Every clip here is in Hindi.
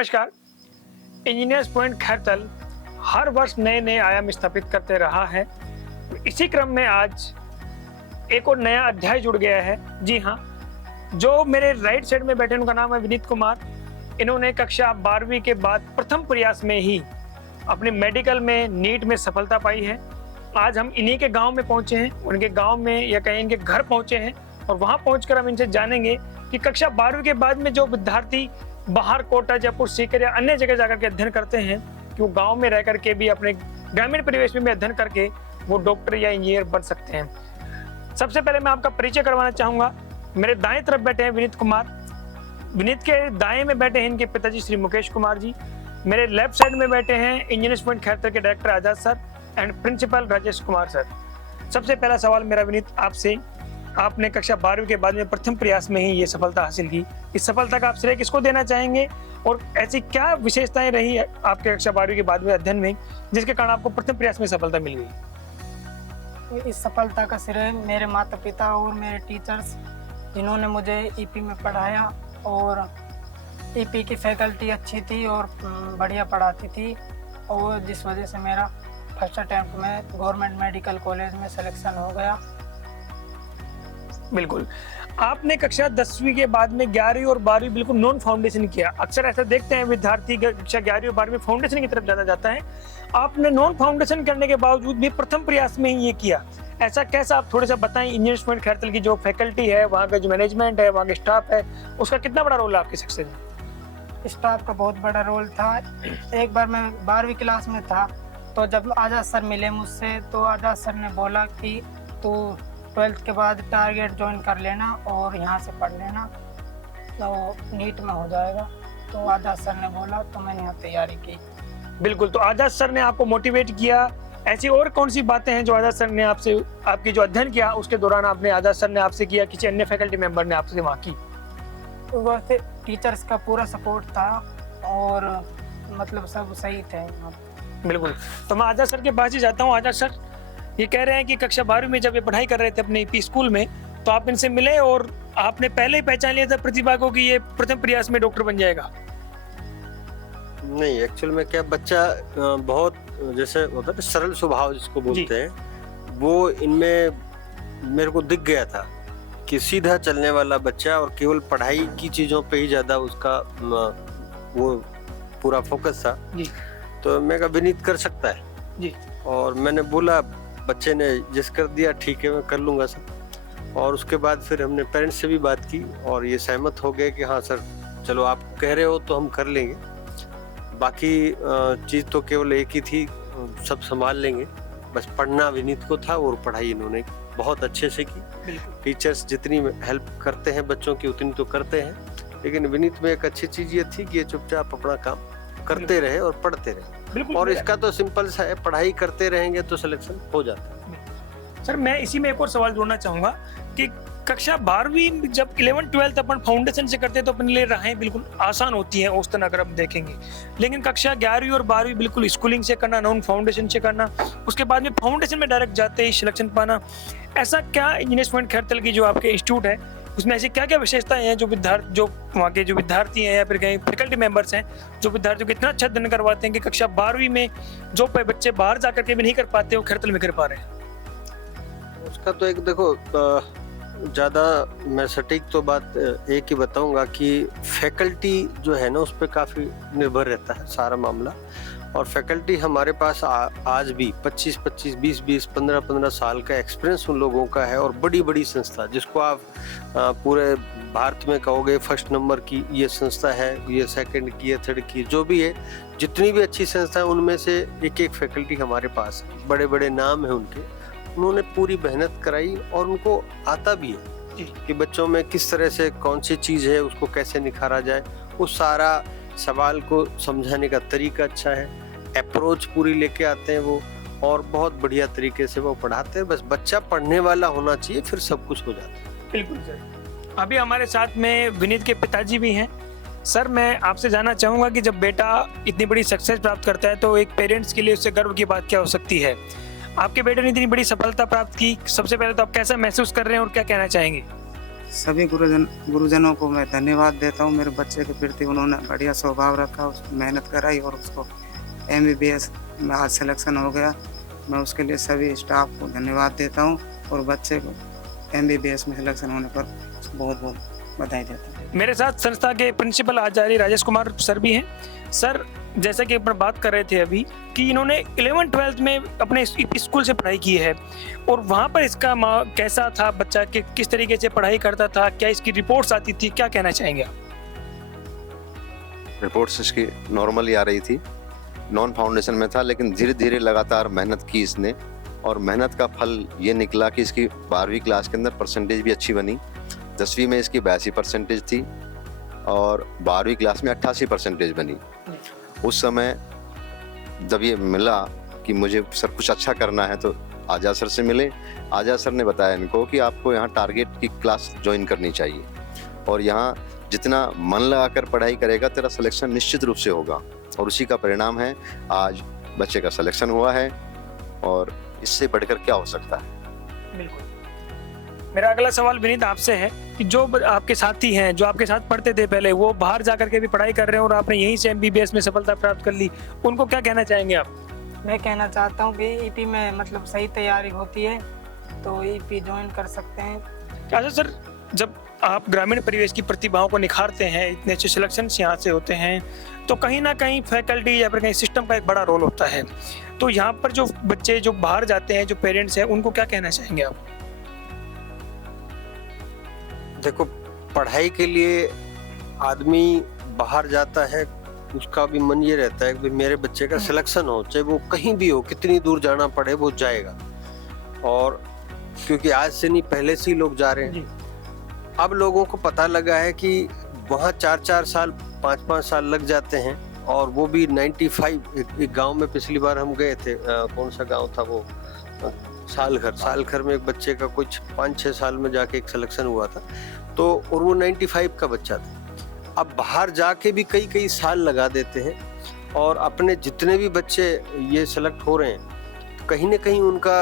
नमस्कार। इंजीनियर्स पॉइंट खैरतल हर वर्ष नए नए आयाम स्थापित करते रहा है। इसी क्रम में आज एक और नया अध्याय जुड़ गया है। जी हाँ, जो मेरे राइट साइड में बैठे उनका नाम है विनीत कुमार। इन्होंने कक्षा 12वीं के बाद प्रथम प्रयास में ही अपने मेडिकल में नीट में सफलता पाई है। आज हम इन्हीं के गांव में पहुंचे हैं, उनके गांव में या कहीं इनके घर पहुंचे हैं और वहां पहुंचकर हम इनसे जानेंगे कि कक्षा 12वीं के बाद में जो विद्यार्थी बाहर कोटा, जयपुर, सीकर या अन्य जगह जाकर के अध्ययन करते हैं कि वो गांव में रह करके भी अपने ग्रामीण परिवेश में भी अध्ययन करके वो डॉक्टर या इंजीनियर बन सकते हैं। सबसे पहले मैं आपका परिचय करवाना चाहूँगा। मेरे दाएं तरफ बैठे हैं विनीत कुमार। विनीत के दाएं में बैठे हैं इनके पिताजी श्री मुकेश कुमार जी। मेरे लेफ्ट साइड में बैठे हैं इंजीनियर्स पॉइंट खैरतल के director Azad sir and principal Rajesh Kumar sir. सबसे पहला सवाल मेरा विनीत आपसे, आपने कक्षा 12वीं के बाद में प्रथम प्रयास में ही ये सफलता हासिल की। इस सफलता का आप श्रेय किसको देना चाहेंगे और ऐसी क्या विशेषताएं रही आपके कक्षा 12वीं के बाद में अध्ययन में जिसके कारण आपको प्रथम प्रयास में सफलता मिल गई? इस सफलता का श्रेय मेरे माता पिता और मेरे टीचर्स, जिन्होंने मुझे ईपी में पढ़ाया और ईपी की फैकल्टी अच्छी थी और बढ़िया पढ़ाती थी, और जिस वजह से मेरा फर्स्ट अटेम्प्ट में गवर्नमेंट मेडिकल कॉलेज में सिलेक्शन हो गया। बिल्कुल। आपने कक्षा 10वीं के बाद में 11वीं और 12वीं बिल्कुल नॉन फाउंडेशन किया। अक्सर ऐसा देखते हैं विद्यार्थी कक्षा 11वीं और 12वीं फाउंडेशन की तरफ ज्यादा जाता है। आपने नॉन फाउंडेशन करने के बावजूद भी प्रथम प्रयास में ही ये किया। ऐसा कैसा, आप थोड़ा सा बताएं। इंजीनियर्स पॉइंट खैरतल की जो फैकल्टी है, वहाँ का जो मैनेजमेंट है, वहाँ के स्टाफ है, उसका कितना बड़ा रोल है आपकी सक्सेस में? स्टाफ का बहुत बड़ा रोल था। एक बार मैं 12वीं क्लास में था तो जब आजाद सर मिले मुझसे तो आजाद सर ने बोला कि तू 12th के बाद टारगेट ज्वाइन कर लेना और यहाँ से पढ़ लेना तो नीट में हो जाएगा। तो आजाद सर ने बोला तो मैंने यहाँ तैयारी की। बिल्कुल। तो आजाद सर ने आपको मोटिवेट किया। ऐसी और कौन सी बातें हैं जो आजाद सर ने आपसे, आपकी जो अध्ययन किया उसके दौरान आपने आजाद सर ने आपसे किया, किसी अन्य फैकल्टी मेंबर ने आपसे वहाँ की? तो वैसे टीचर्स का पूरा सपोर्ट था और मतलब सब सही थे। बिल्कुल। तो मैं आजाद सर के पास ही जाता हूँ। आजाद सर, ये कह रहे हैं कि कक्षा 12वीं में जब ये पढ़ाई कर रहे थे अपने ईपी स्कूल में तो आप इनसे मिले और आपने पहले ही पहचान लिया था प्रतिभा को कि ये प्रथम प्रयास में डॉक्टर बन जाएगा? नहीं, एक्चुअल में क्या, बच्चा बहुत जैसे होता है सरल स्वभाव जिसको बोलते हैं, वो इनमें मेरे को दिख गया था कि सीधा चलने वाला बच्चा और केवल पढ़ाई की चीज़ों पे ही ज़्यादा उसका वो पूरा फोकस था जी। तो मैं कहा विनीत कर सकता है जी। और मैंने बोला, बच्चे ने जिस कर दिया ठीक है मैं कर लूँगा सर। और उसके बाद फिर हमने पेरेंट्स से भी बात की और ये सहमत हो गए कि हाँ सर चलो आप कह रहे हो तो हम कर लेंगे। बाकी चीज़ तो केवल एक ही थी, सब संभाल लेंगे। बस पढ़ना विनीत को था और पढ़ाई इन्होंने बहुत अच्छे से की। टीचर्स जितनी हेल्प करते हैं बच्चों की उतनी तो करते हैं, लेकिन विनीत में एक अच्छी चीज़ ये थी कि ये चुपचाप अपना काम करते रहे और पढ़ते रहे। और इसका तो सिंपल सा है, पढ़ाई करते रहेंगे तो सिलेक्शन हो जाता है। सर मैं इसी में एक और सवाल जोड़ना चाहूँगा कि कक्षा 12वीं जब 11th 12th अपन फाउंडेशन से करते हैं तो अपने लिए राहें बिल्कुल आसान होती हैं औसतन अगर हम देखेंगे, लेकिन कक्षा 11वीं और 12वीं बिल्कुल स्कूलिंग से करना, नॉन फाउंडेशन से करना, उसके बाद में फाउंडेशन में डायरेक्ट जाते ही सिलेक्शन पाना, ऐसा क्या इंजीनियर्स पॉइंट खैरतल की जो आपके इंस्टीट्यूट है उसमें ऐसी क्या क्या विशेषताएं हैं जो वहाँ के जो विद्यार्थी हैं या फिर कहीं फैकल्टी मेंबर्स हैं जो विद्यार्थियों को इतना अच्छा अध्ययन करवाते हैं कि कक्षा 12वीं में जो बच्चे बाहर जाकर के भी नहीं कर पाते वो खैरतल में कर पा रहे हैं? उसका तो एक देखो, ज़्यादा मैं सटीक तो बात एक ही बताऊंगा कि फैकल्टी जो है ना उस पर काफ़ी निर्भर रहता है सारा मामला। और फैकल्टी हमारे पास आज भी 25-25, 20-20, 15-15 साल का एक्सपीरियंस उन लोगों का है। और बड़ी बड़ी संस्था जिसको आप पूरे भारत में कहोगे फर्स्ट नंबर की ये संस्था है, ये सेकंड की, ये थर्ड की, जो भी है, जितनी भी अच्छी संस्था है उनमें से एक एक फैकल्टी हमारे पास है। बड़े बड़े नाम हैं उनके, उन्होंने पूरी मेहनत कराई और उनको आता भी है कि बच्चों में किस तरह से कौन सी चीज़ है उसको कैसे निखारा जाए। उस सारा सवाल को समझाने का तरीका अच्छा है, अप्रोच पूरी लेके आते हैं वो, और बहुत बढ़िया तरीके से वो पढ़ाते हैं। बस बच्चा पढ़ने वाला होना चाहिए, फिर सब कुछ हो जाता है। बिल्कुल सर। अभी हमारे साथ में विनीत के पिताजी भी हैं। सर मैं आपसे जानना चाहूँगा कि जब बेटा इतनी बड़ी सक्सेस प्राप्त करता है तो एक पेरेंट्स के लिए उससे गर्व की बात क्या हो सकती है? आपके बेटे ने इतनी बड़ी सफलता प्राप्त की, सबसे पहले तो आप कैसा महसूस कर रहे हैं और क्या कहना चाहेंगे? सभी गुरुजनों को मैं धन्यवाद देता हूँ। मेरे बच्चे के प्रति उन्होंने बढ़िया स्वभाव रखा, मेहनत कराई और उसको MBBS में आज सिलेक्शन हो गया। मैं उसके लिए सभी स्टाफ को धन्यवाद देता हूँ और बच्चे को MBBS में सिलेक्शन होने पर बहुत बहुत बधाई देता हूँ। मेरे साथ संस्था के प्रिंसिपल आचार्य राजेश कुमार सर भी हैं। सर, जैसे कि अपन बात कर रहे थे अभी कि इन्होंने 11th-12th में अपने स्कूल से पढ़ाई की है और वहाँ पर इसका कैसा था, बच्चा के किस तरीके से पढ़ाई करता था, क्या इसकी रिपोर्ट्स आती थी, क्या कहना चाहेंगे आप? रिपोर्ट्स इसकी नॉर्मली आ रही थी, नॉन फाउंडेशन में था, लेकिन धीरे धीरे लगातार मेहनत की इसने और मेहनत का फल ये निकला कि इसकी 12वीं क्लास के अंदर परसेंटेज भी अच्छी बनी। 10वीं में इसकी 82% थी और 12वीं क्लास में 88% बनी। उस समय जब ये मिला कि मुझे सर कुछ अच्छा करना है तो आजाद सर से मिले। आजाद सर ने बताया इनको कि आपको यहाँ टारगेट की क्लास ज्वाइन करनी चाहिए और यहाँ जितना मन लगाकर पढ़ाई करेगा तेरा सिलेक्शन निश्चित रूप से होगा और उसी का परिणाम है आज बच्चे का सिलेक्शन हुआ है और इससे बढ़कर क्या हो सकता है। बिल्कुल। मेरा अगला सवाल विनीत आपसे है कि जो आपके साथी हैं, जो आपके साथ पढ़ते थे पहले, वो बाहर जाकर के भी पढ़ाई कर रहे हैं और आपने यहीं से MBBS में सफलता प्राप्त कर ली, उनको क्या कहना चाहेंगे आप? मैं कहना चाहता हूँ कि EP में मतलब सही तैयारी होती है तो EP ज्वाइन कर सकते हैं। अच्छा सर, जब आप ग्रामीण परिवेश की प्रतिभाओं को निखारते हैं, इतने अच्छे सिलेक्शन यहाँ से होते हैं, तो कहीं ना कहीं फैकल्टी या फिर कहीं सिस्टम का एक बड़ा रोल होता है। तो यहाँ पर जो बच्चे जो बाहर जाते हैं, जो पेरेंट्स हैं, उनको क्या कहना चाहेंगे आप? देखो, पढ़ाई के लिए आदमी बाहर जाता है, उसका भी मन ये रहता है कि मेरे बच्चे का सिलेक्शन हो, चाहे वो कहीं भी हो, कितनी दूर जाना पड़े वो जाएगा। और क्योंकि आज से नहीं, पहले से ही लोग जा रहे हैं। अब लोगों को पता लगा है कि वहाँ 4-4 साल 5-5 साल लग जाते हैं और वो भी 95। एक गांव में पिछली बार हम गए थे, कौन सा गांव था वो, सालखर में एक बच्चे का कुछ 5-6 साल में जाके एक सिलेक्शन हुआ था, तो और वो 95 का बच्चा था। अब बाहर जाके भी कई साल लगा देते हैं और अपने जितने भी बच्चे ये सेलेक्ट हो रहे हैं, कहीं ना कहीं उनका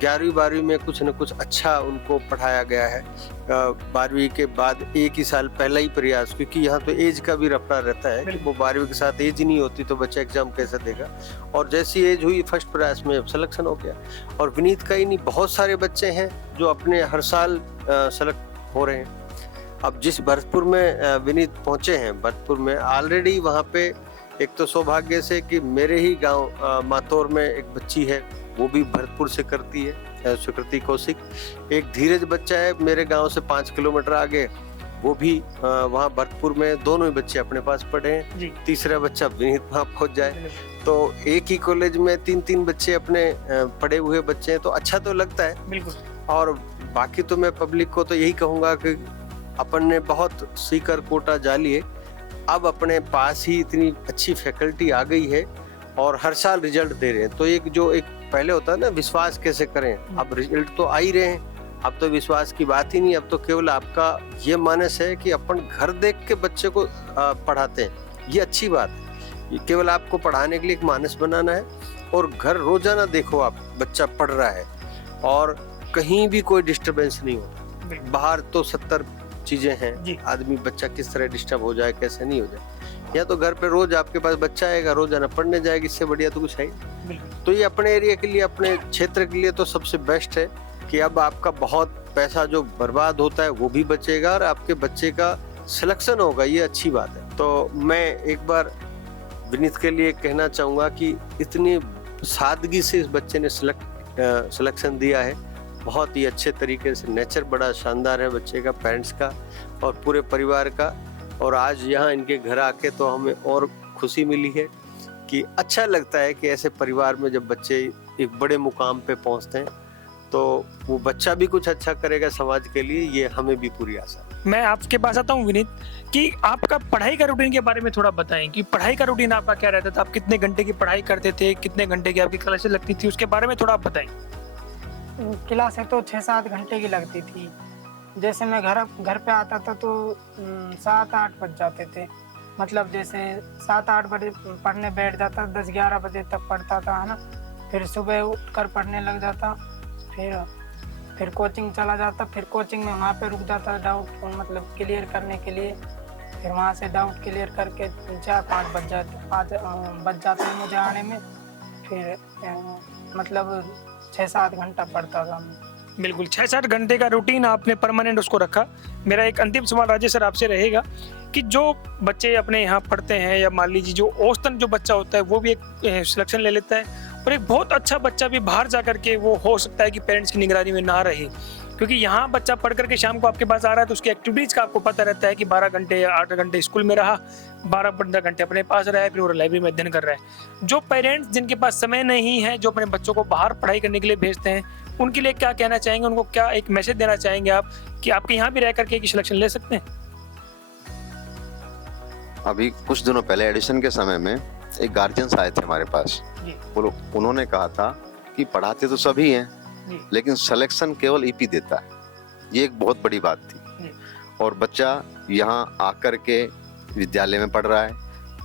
11वीं-12वीं में कुछ न कुछ अच्छा उनको पढ़ाया गया है। 12वीं के बाद एक ही साल पहला ही प्रयास, क्योंकि यहाँ तो एज का भी रफड़ा रहता है कि वो 12वीं के साथ एज ही नहीं होती तो बच्चा एग्जाम कैसे देगा। और जैसी एज हुई फर्स्ट प्रयास में सिलेक्शन हो गया। और विनीत का ही नहीं, बहुत सारे बच्चे हैं जो अपने हर साल सेलेक्ट हो रहे हैं। अब जिस भरतपुर में विनीत पहुंचे हैं, भरतपुर में ऑलरेडी वहाँ पे एक तो सौभाग्य से कि मेरे ही गांव मातौर में एक बच्ची है, वो भी भरतपुर से करती है, सुकृति कौशिक। एक धीरज बच्चा है मेरे गांव से 5 किलोमीटर आगे, वो भी वहाँ भरतपुर में, दोनों ही बच्चे अपने पास पढ़े हैं। तीसरा बच्चा विनीत वहाँ पहुँच जाए तो एक ही कॉलेज में 3-3 बच्चे अपने पढ़े हुए बच्चे हैं, तो अच्छा तो लगता है। बिल्कुल। और बाकी तो मैं पब्लिक को तो यही कहूँगा कि अपन ने बहुत सीकर कोटा जा लिए, अब अपने पास ही इतनी अच्छी फैकल्टी आ गई है और हर साल रिजल्ट दे रहे हैं। तो एक पहले होता है ना, विश्वास कैसे करें, अब रिजल्ट तो आ ही रहे हैं। अब तो विश्वास की बात ही नहीं, अब तो केवल आपका ये मानस है कि अपन घर देख के बच्चे को पढ़ाते हैं, ये अच्छी बात है। ये केवल आपको पढ़ाने के लिए एक मानस बनाना है और घर रोजाना देखो आप बच्चा पढ़ रहा है और कहीं भी कोई डिस्टरबेंस नहीं होता। बाहर तो 70 चीजें हैं, आदमी बच्चा किस तरह डिस्टर्ब हो जाए, कैसे नहीं हो जाए। या तो घर पे रोज आपके पास बच्चा आएगा, रोजाना पढ़ने जाएगा, इससे बढ़िया तो कुछ है ही। तो ये अपने एरिया के लिए, अपने क्षेत्र के लिए तो सबसे बेस्ट है कि अब आपका बहुत पैसा जो बर्बाद होता है वो भी बचेगा और आपके बच्चे का सिलेक्शन होगा, ये अच्छी बात है। तो मैं एक बार विनीत के लिए कहना चाहूँगा कि इतनी सादगी से इस बच्चे ने सिलेक्शन दिया है, बहुत ही अच्छे तरीके से। नेचर बड़ा शानदार है बच्चे का, पेरेंट्स का और पूरे परिवार का। और आज यहाँ इनके घर आके तो हमें और खुशी मिली है कि अच्छा लगता है कि ऐसे परिवार में जब बच्चे एक बड़े मुकाम पे पहुँचते हैं तो वो बच्चा भी कुछ अच्छा करेगा समाज के लिए, ये हमें भी पूरी आशा है। मैं आपके पास आता हूँ विनीत कि आपका पढ़ाई का रूटीन के बारे में थोड़ा बताएं कि पढ़ाई का रूटीन आपका क्या रहता था, आप कितने घंटे की पढ़ाई करते थे, कितने घंटे की आपकी क्लासेस लगती थी, उसके बारे में थोड़ा आप बताएं। क्लासें तो 6-7 घंटे की लगती थी। जैसे मैं घर पे आता था तो 7-8 बज जाते थे। मतलब जैसे 7-8 बजे पढ़ने बैठ जाता, 10-11 बजे तक पढ़ता था, है ना। फिर सुबह उठकर पढ़ने लग जाता, फिर कोचिंग चला जाता, फिर कोचिंग में वहाँ पे रुक जाता डाउट मतलब क्लियर करने के लिए। फिर वहाँ से डाउट क्लियर करके 4-5 बज जाते हैं मुझे आने में। फिर मतलब 6-7 घंटा पढ़ता था मैं। बिल्कुल 6-7 घंटे का रूटीन आपने परमानेंट उसको रखा। मेरा एक अंतिम सवाल राजेश सर आपसे रहेगा कि जो बच्चे अपने यहाँ पढ़ते हैं या मान लीजिए जो औसतन जो बच्चा होता है वो भी एक सिलेक्शन ले लेता है और एक बहुत अच्छा बच्चा भी बाहर जा करके वो हो सकता है कि पेरेंट्स की निगरानी में ना रहे, क्योंकि यहाँ बच्चा पढ़ करके शाम को आपके पास आ रहा है तो उसकी एक्टिविटीज़ का आपको पता रहता है कि 12 घंटे या 8 घंटे स्कूल में रहा, 12-15 घंटे अपने पास रहा है, फिर वो लाइब्रेरी में अध्ययन कर रहा है। जो पेरेंट्स जिनके पास समय नहीं है, जो अपने बच्चों को बाहर पढ़ाई करने के लिए भेजते हैं, उनके लिए क्या कहना चाहेंगे, उनको क्या एक मैसेज देना चाहेंगे आप कि आपके यहाँ भी रह करके एक सिलेक्शन ले सकते हैं? अभी कुछ दिनों पहले एडिशन के समय में एक गार्जियंस आए थे हमारे पास। उन्होंने कहा था कि पढ़ाते तो सभी हैं लेकिन सिलेक्शन केवल ईपी देता है। ये एक बहुत बड़ी बात थी। और बच्चा यहाँ आकर के विद्यालय में पढ़ रहा है,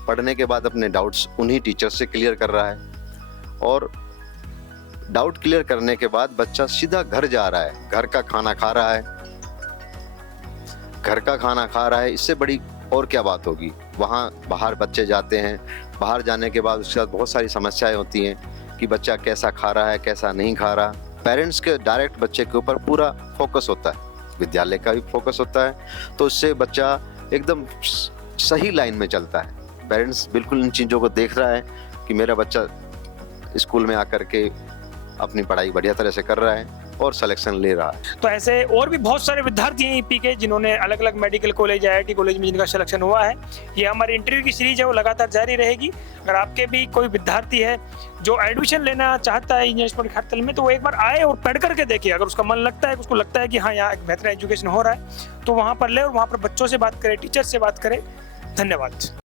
पढ़ने के बाद अपने डाउट्स उन्हीं टीचर से क्लियर कर रहा है और डाउट क्लियर करने के बाद बच्चा सीधा घर जा रहा है, घर का खाना खा रहा है, घर का खाना खा रहा है। इससे बड़ी और क्या बात होगी। वहाँ बाहर बच्चे जाते हैं, बाहर जाने के बाद उसके साथ बहुत सारी समस्याएं होती हैं कि बच्चा कैसा खा रहा है, कैसा नहीं खा रहा। पेरेंट्स के डायरेक्ट बच्चे के ऊपर पूरा फोकस होता है, विद्यालय का भी फोकस होता है, तो इससे बच्चा एकदम सही लाइन में चलता है। पेरेंट्स बिल्कुल इन चीज़ों को देख रहा है कि मेरा बच्चा स्कूल में आकर के अपनी पढ़ाई बढ़िया तरह से कर रहा है और सिलेक्शन ले रहा है। तो ऐसे और भी बहुत सारे विद्यार्थी हैं ईपी के जिन्होंने अलग अलग मेडिकल कॉलेज, IIT कॉलेज में जिनका सिलेक्शन हुआ है। ये हमारी इंटरव्यू की सीरीज है, वो लगातार जारी रहेगी। अगर आपके भी कोई विद्यार्थी है जो एडमिशन लेना चाहता है इंजीनियरिंग पॉइंट खैरतल में, तो वो एक बार आए और पढ़ करके देखे। अगर उसका मन लगता है, उसको लगता है कि हाँ यहाँ एक बेहतर एजुकेशन हो रहा है, तो वहाँ पर ले और वहाँ पर बच्चों से बात करें, टीचर से बात करें। धन्यवाद।